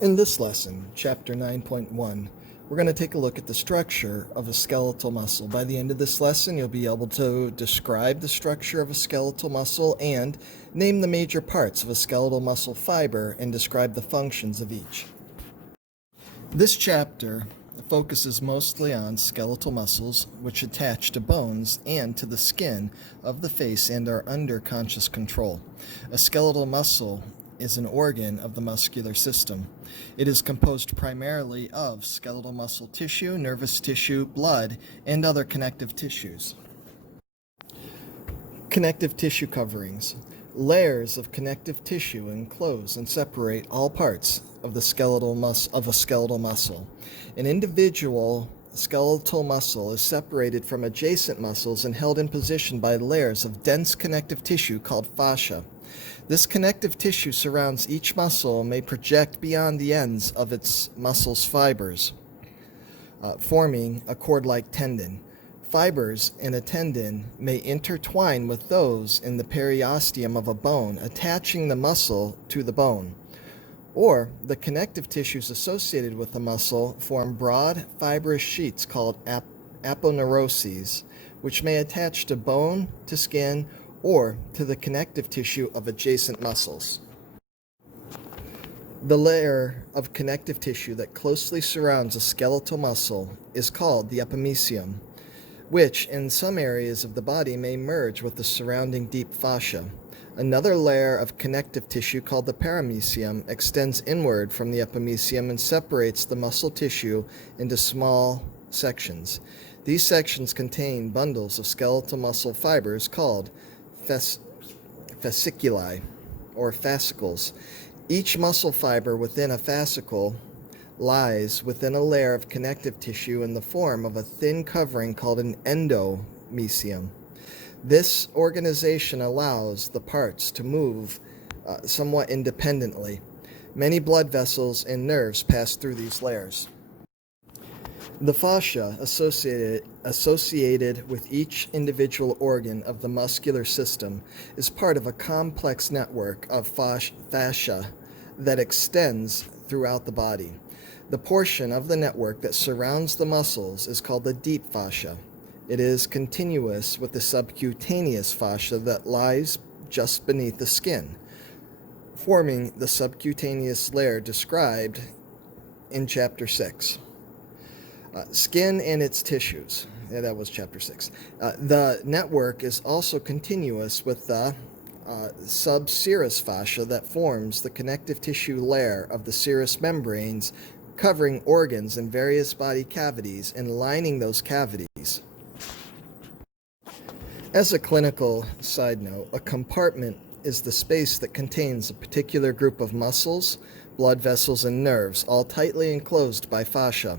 In this lesson, Chapter 9.1, we're going to take a look at the structure of a skeletal muscle. By the end of this lesson, you'll be able to describe the structure of a skeletal muscle and name the major parts of a skeletal muscle fiber and describe the functions of each. This chapter focuses mostly on skeletal muscles which attach to bones and to the skin of the face and are under conscious control. A skeletal muscle is an organ of the muscular system. It is composed primarily of skeletal muscle tissue, nervous tissue, blood, and other connective tissues. Connective tissue coverings. Layers of connective tissue enclose and separate all parts of a skeletal muscle. An individual skeletal muscle is separated from adjacent muscles and held in position by layers of dense connective tissue called fascia. This connective tissue surrounds each muscle and may project beyond the ends of its muscle's fibers, forming a cord-like tendon. Fibers in a tendon may intertwine with those in the periosteum of a bone, attaching the muscle to the bone. Or the connective tissues associated with the muscle form broad fibrous sheets called aponeuroses, which may attach to bone, to skin, or to the connective tissue of adjacent muscles. The layer of connective tissue that closely surrounds a skeletal muscle is called the epimysium, which in some areas of the body may merge with the surrounding deep fascia. Another layer of connective tissue called the paramysium extends inward from the epimysium and separates the muscle tissue into small sections. These sections contain bundles of skeletal muscle fibers called fasciculi or fascicles. Each muscle fiber within a fascicle lies within a layer of connective tissue in the form of a thin covering called an endomysium. This organization allows the parts to move somewhat independently. Many blood vessels and nerves pass through these layers. The fascia associated with each individual organ of the muscular system is part of a complex network of fascia that extends throughout the body. The portion of the network that surrounds the muscles is called the deep fascia. It is continuous with the subcutaneous fascia that lies just beneath the skin, forming the subcutaneous layer described in Chapter 6. Skin and its tissues. Yeah, that was Chapter 6. The network is also continuous with the subserous fascia that forms the connective tissue layer of the serous membranes covering organs in various body cavities and lining those cavities. As a clinical side note, a compartment is the space that contains a particular group of muscles, blood vessels, and nerves, all tightly enclosed by fascia.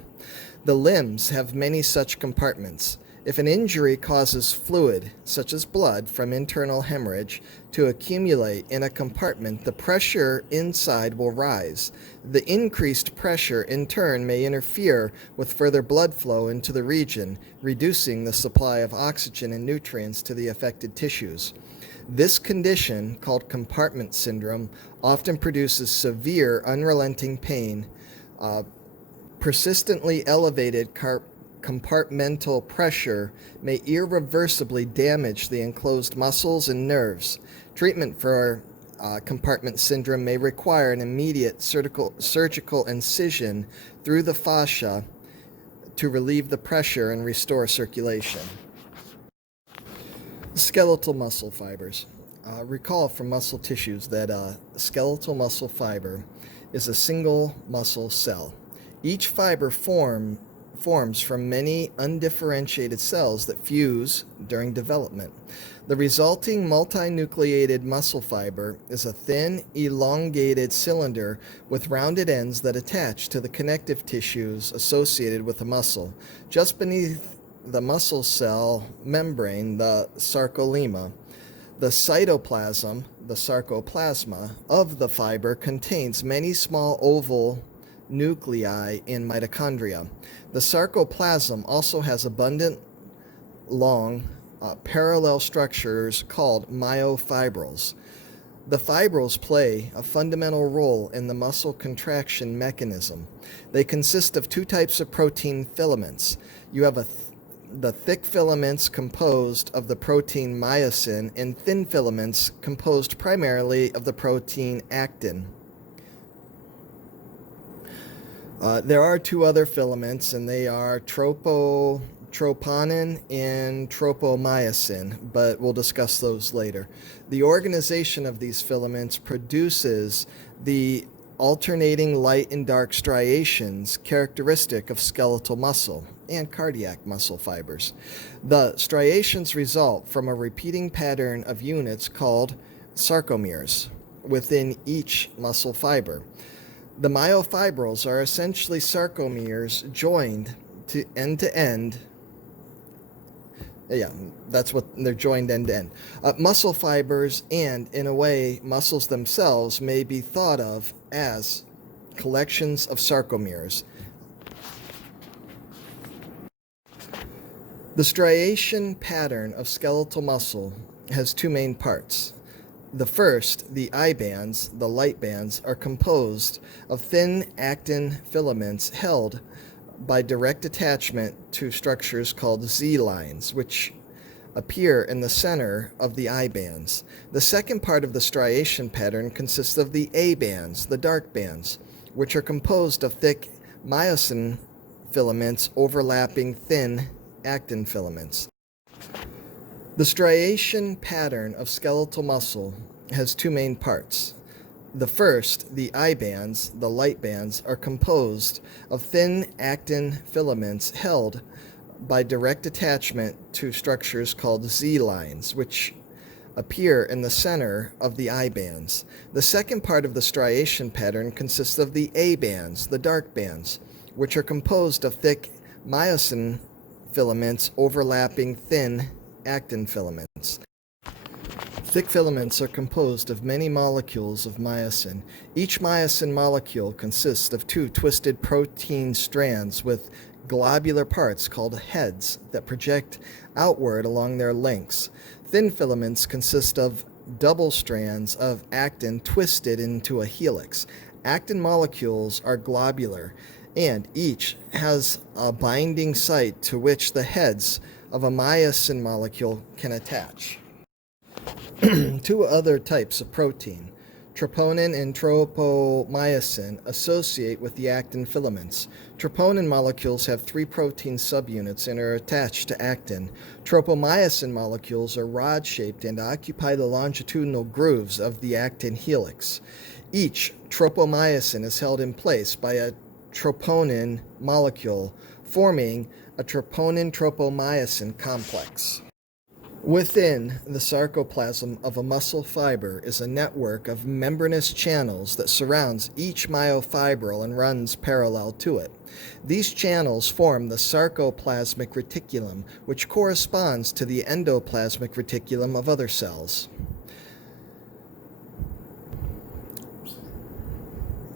The limbs have many such compartments. If an injury causes fluid, such as blood from internal hemorrhage, to accumulate in a compartment, the pressure inside will rise. The increased pressure, in turn, may interfere with further blood flow into the region, reducing the supply of oxygen and nutrients to the affected tissues. This condition, called compartment syndrome, often produces severe, unrelenting pain. Persistently elevated compartmental pressure may irreversibly damage the enclosed muscles and nerves. Treatment for compartment syndrome may require an immediate surgical incision through the fascia to relieve the pressure and restore circulation. Skeletal muscle fibers. Recall from muscle tissues that a skeletal muscle fiber is a single muscle cell. Each fiber forms from many undifferentiated cells that fuse during development. The resulting multinucleated muscle fiber is a thin, elongated cylinder with rounded ends that attach to the connective tissues associated with the muscle. Just beneath the muscle cell membrane, the sarcolemma, the cytoplasm, the sarcoplasma of the fiber contains many small oval nuclei in mitochondria. The sarcoplasm also has abundant long parallel structures called myofibrils. The fibrils play a fundamental role in the muscle contraction mechanism. They consist of two types of protein filaments. You have the thick filaments composed of the protein myosin and thin filaments composed primarily of the protein actin. There are two other filaments, and they are troponin and tropomyosin, but we'll discuss those later. The organization of these filaments produces the alternating light and dark striations characteristic of skeletal muscle and cardiac muscle fibers. The striations result from a repeating pattern of units called sarcomeres within each muscle fiber. The myofibrils are essentially sarcomeres joined to end. Yeah, that's what they're joined end to end. Muscle fibers and, in a way, muscles themselves may be thought of as collections of sarcomeres. The striation pattern of skeletal muscle has two main parts. The first, the I bands, the light bands, are composed of thin actin filaments held by direct attachment to structures called Z lines, which appear in the center of the I bands. The second part of the striation pattern consists of the A bands, the dark bands, which are composed of thick myosin filaments overlapping thin actin filaments. The striation pattern of skeletal muscle has two main parts. The first, the I bands, the light bands, are composed of thin actin filaments held by direct attachment to structures called Z lines, which appear in the center of the I bands. The second part of the striation pattern consists of the A bands, the dark bands, which are composed of thick myosin filaments overlapping thin actin filaments. Thick filaments are composed of many molecules of myosin. Each myosin molecule consists of two twisted protein strands with globular parts called heads that project outward along their lengths. Thin filaments consist of double strands of actin twisted into a helix. Actin molecules are globular, and each has a binding site to which the heads of a myosin molecule can attach. Two other types of protein, troponin and tropomyosin, associate with the actin filaments. Troponin molecules have three protein subunits and are attached to actin. Tropomyosin molecules are rod-shaped and occupy the longitudinal grooves of the actin helix. Each tropomyosin is held in place by a troponin molecule, forming a troponin-tropomyosin complex. Within the sarcoplasm of a muscle fiber is a network of membranous channels that surrounds each myofibril and runs parallel to it. These channels form the sarcoplasmic reticulum, which corresponds to the endoplasmic reticulum of other cells.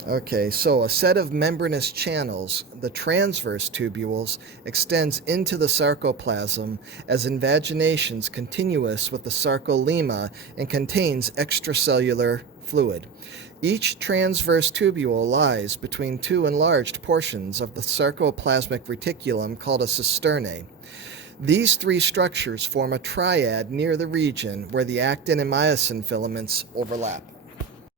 Okay, so a set of membranous channels, the transverse tubules, extends into the sarcoplasm as invaginations continuous with the sarcolemma and contains extracellular fluid. Each transverse tubule lies between two enlarged portions of the sarcoplasmic reticulum called a cisternae. These three structures form a triad near the region where the actin and myosin filaments overlap.